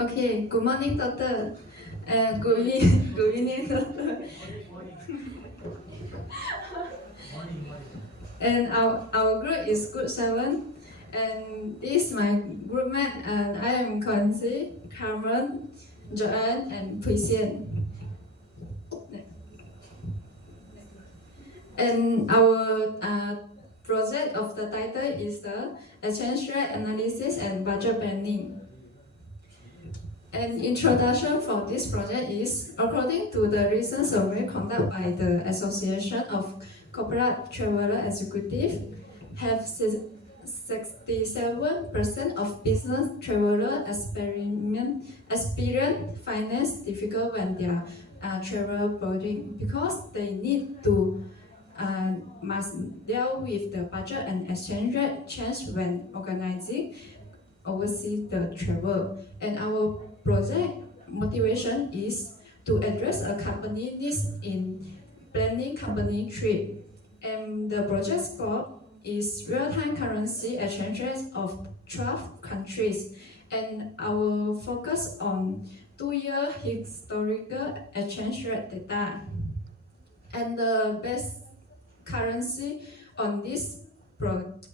Okay, good morning, doctor. Good evening, doctor. And our group is Group 7. And this is my group mate, and I am Concy, Carmen, Joanne, and Puisian. And our project of the title is the exchange rate analysis and budget planning. An introduction for this project is, according to the recent survey conducted by the Association of Corporate Traveler Executives, have 67% of business travelers experience finance difficult when they are travel boarding because they need to must deal with the budget and exchange rate change when organizing oversee the travel. And our project motivation is to address a company needs in planning company trip. And the project scope is real-time currency exchange rates of 12 countries. And our focus on 2-year historical exchange rate data. And the best currency on this project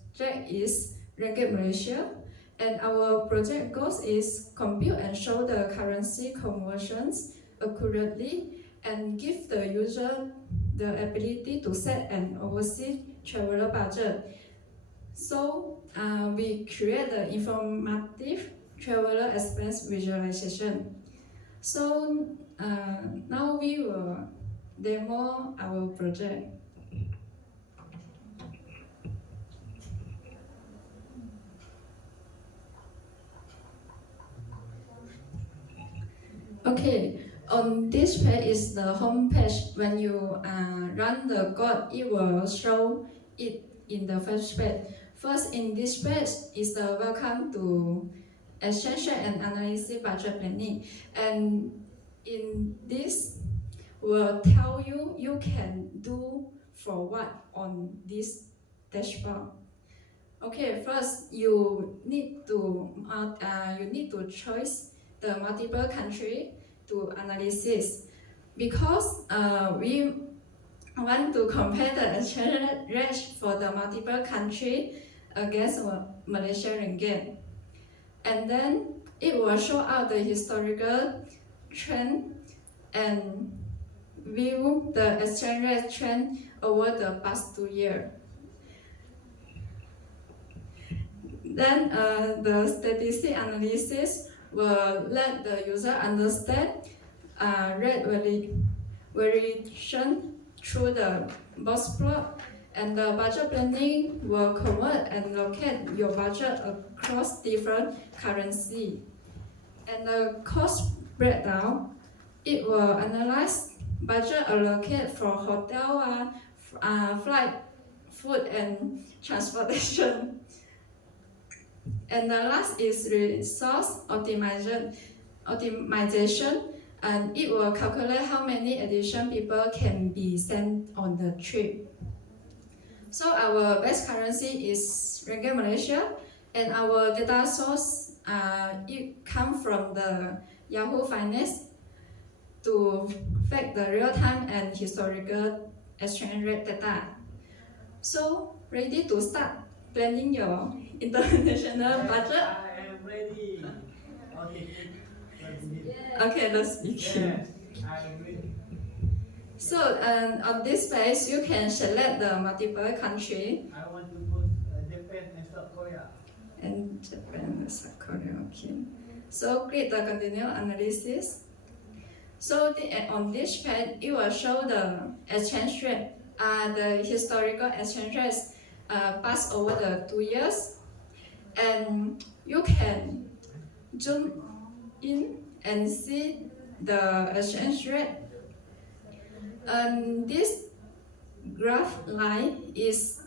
is Ringgit Malaysia. And our project goals is compute and show the currency conversions accurately and give the user the ability to set and oversee traveler budget. So we create the informative traveler expense visualization. So now we will demo our project. Okay, on this page is the home page. When you run the code, it will show it in the first page. First, in this page is the welcome to exchange rate and analysis budget planning. And in this will tell you you can do for what on this dashboard. Okay, first you need to choose the multiple country to analysis because we want to compare the exchange rate for the multiple country against Malaysia ringgit, and then it will show out the historical trend and view the exchange rate trend over the past 2 years. Then the statistic analysis will let the user understand rate variation through the box plot, and the budget planning will convert and locate your budget across different currency. And the cost breakdown, it will analyze budget allocate for hotel, flight, food, and transportation. And the last is resource optimization, and it will calculate how many additional people can be sent on the trip. So our best currency is Ringgit Malaysia, and our data source it comes from the Yahoo Finance to fact the real-time and historical exchange rate data. So ready to start planning your international budget? I am ready. Okay, Okay, let's begin. yes, I am ready. So on this page, you can select the multiple country I want to put Japan and South Korea. and Japan and South Korea. Okay. So click the continue analysis. So on this page, it will show the exchange rate, the historical exchange rates passed over the 2 years, and you can zoom in and see the exchange rate. And this graph line is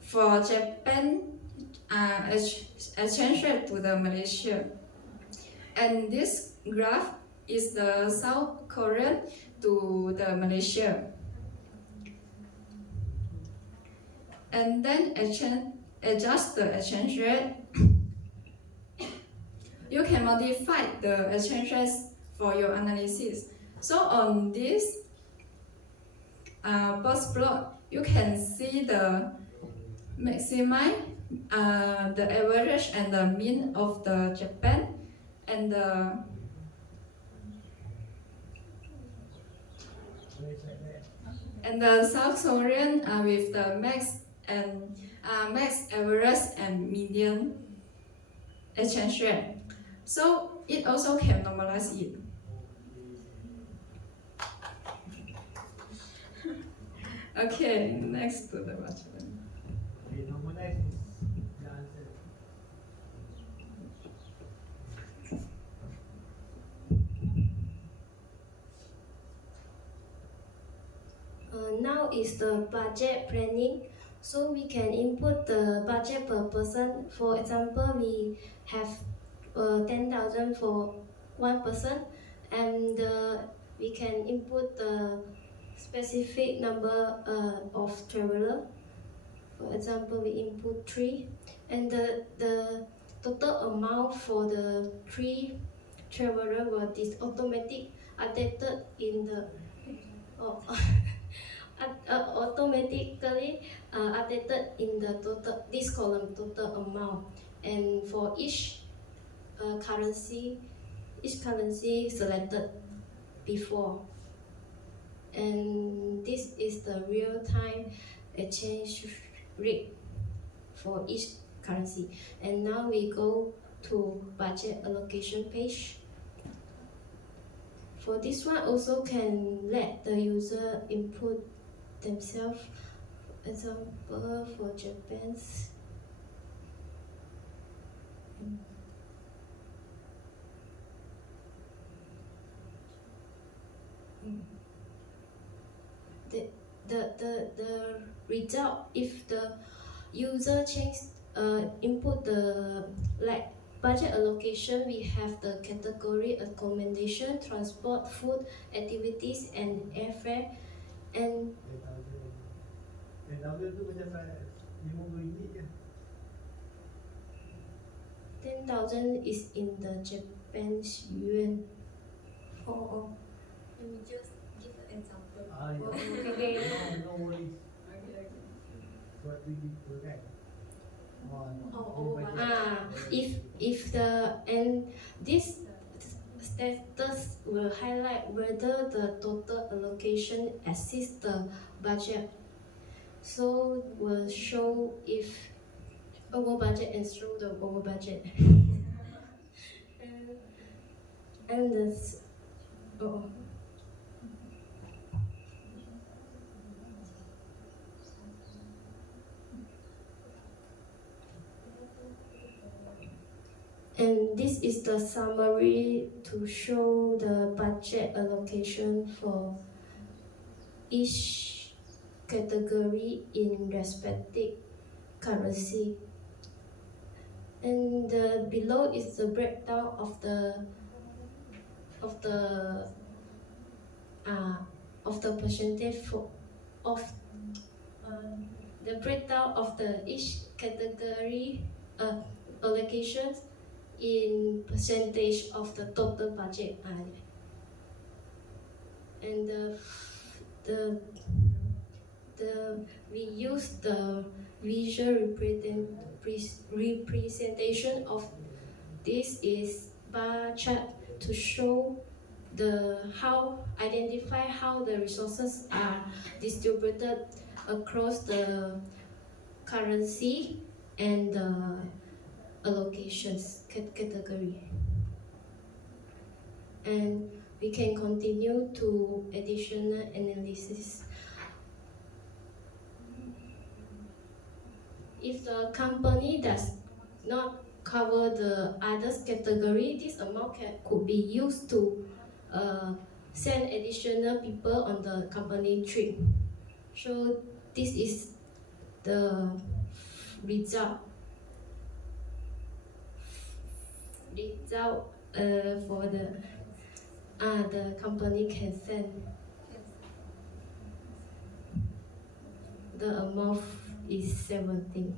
for Japan exchange rate to the Malaysia, and this graph is the South Korean to the Malaysia. And then adjust the exchange rate. you can modify the exchange rates for your analysis. So on this box plot, you can see the maximize the average and the mean of the Japan and the South Korean with the max average and median exchange rate. So it also can normalize it. Okay, next to the bottom. Okay, normalize is the answer. Now is the budget planning. So we can input the budget per person. For example, we have 10,000 for one person, and we can input the specific number of traveler. For example, we input 3, and the total amount for the 3 traveler will is automatic updated in the automatically updated in the total this column total amount, and for each currency selected before, and this is the real-time exchange rate for each currency. And now we go to budget allocation page. For this one, also can let the user input themselves. For example, for Japan's the result, if the user input the budget allocation, we have the category accommodation, transport, food, activities, and airfare. And 10,000 tu macam saya RM50 je. 10,000 is in the Japan's yuan. Oh. Let me just give an example. Okay. No worries. Okay. What we did to that. If the and this status will highlight whether the total allocation exceeds the budget. So will show if over budget and show the over budget. and this And this is the summary to show the budget allocation for each category in respective currency. And below is the breakdown of the percentage of the breakdown of each category allocations in percentage of the total budget. And we use the visual representation of this is bar chart to show identify how the resources are distributed across the currency and the allocations category. And we can continue to additional analysis. If the company does not cover the others category, this amount could be used to send additional people on the company trip. So this is the result for the company can send. The amount is 17.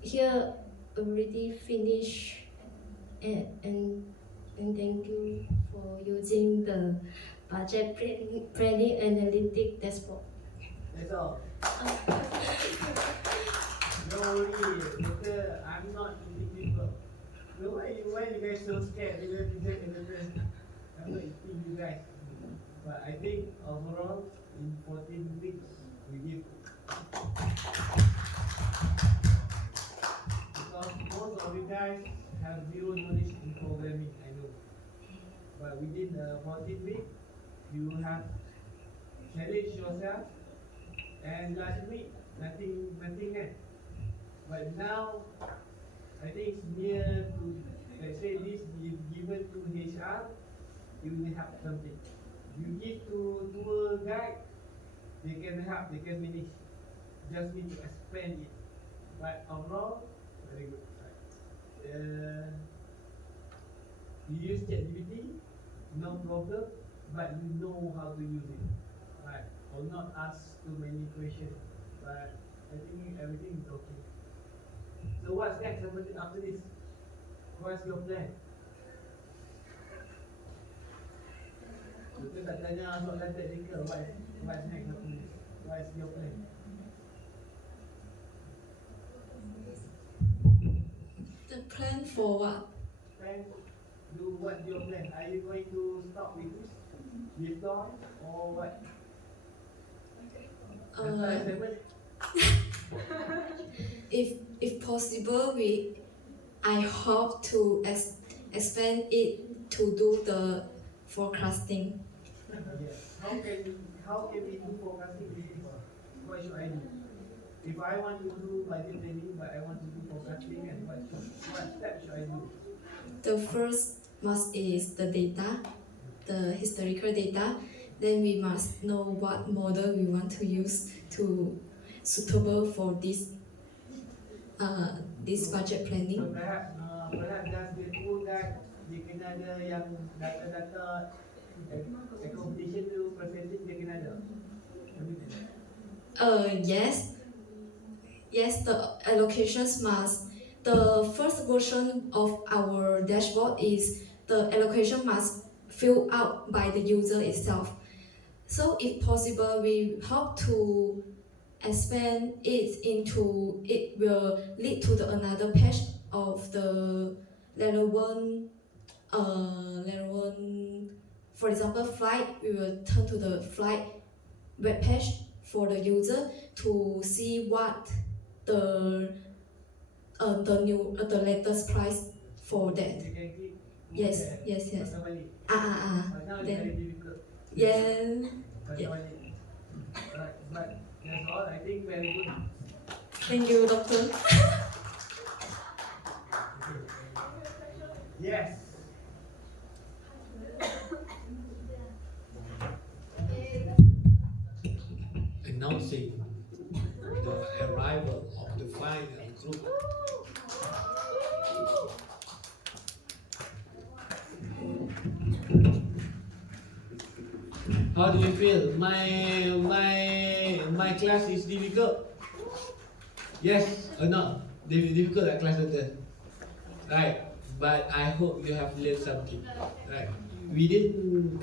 here already finished, and thank you for using the budget planning analytic dashboard. That's all. No worry, later I'm not eating people. No, why you guys so scared? I'm not eating you guys. But I think overall, in 14 weeks, we give. Because most of you guys have zero knowledge in programming, I know. But within the 14 weeks, you have challenged yourself. And last week, nothing eh. But now, I think it's near to, let's say this is given to HR, you will have something. You give to tour guide, they can help, they can manage. Just need to expand it. But overall, very good. You use ChatGPT, no problem, but you know how to use it. Right? I will not ask too many questions, but I think everything is okay. So what's next after this? What's your plan? Kita tak tanya soalan technical. What's next after this? What's your plan? The plan for what? Plan do what's your plan? Are you going to stop with this? With Dawn or what? If possible, I hope to expand it to do the forecasting. Yes. How can we do forecasting with this? What should I do? If I want to do budget planning, but I want to do forecasting, and what steps should I do? The first must is the data, the historical data. Then we must know what model we want to use to suitable for this budget So planning. perhaps just the tour guide, dia kena ada yang data accommodation tu percentage dia kena ada. Yes, the allocations must. The first version of our dashboard is the allocation must fill out by the user itself. So if possible, we hope to expand it into, it will lead to another page of the level one, for example, flight, we will turn to the flight web page for the user to see what the latest price for that. You can click. Yes. Pasal balik. But now it's Then very difficult. yeah. Pasal balik. Right, but that's all. I think very good. Thank you, doctor. Yes. Announcing the arrival of the final group. How do you feel? My class is difficult. Yes or no? Difficult at class center. Right. But I hope you have learned something. Right. We didn't.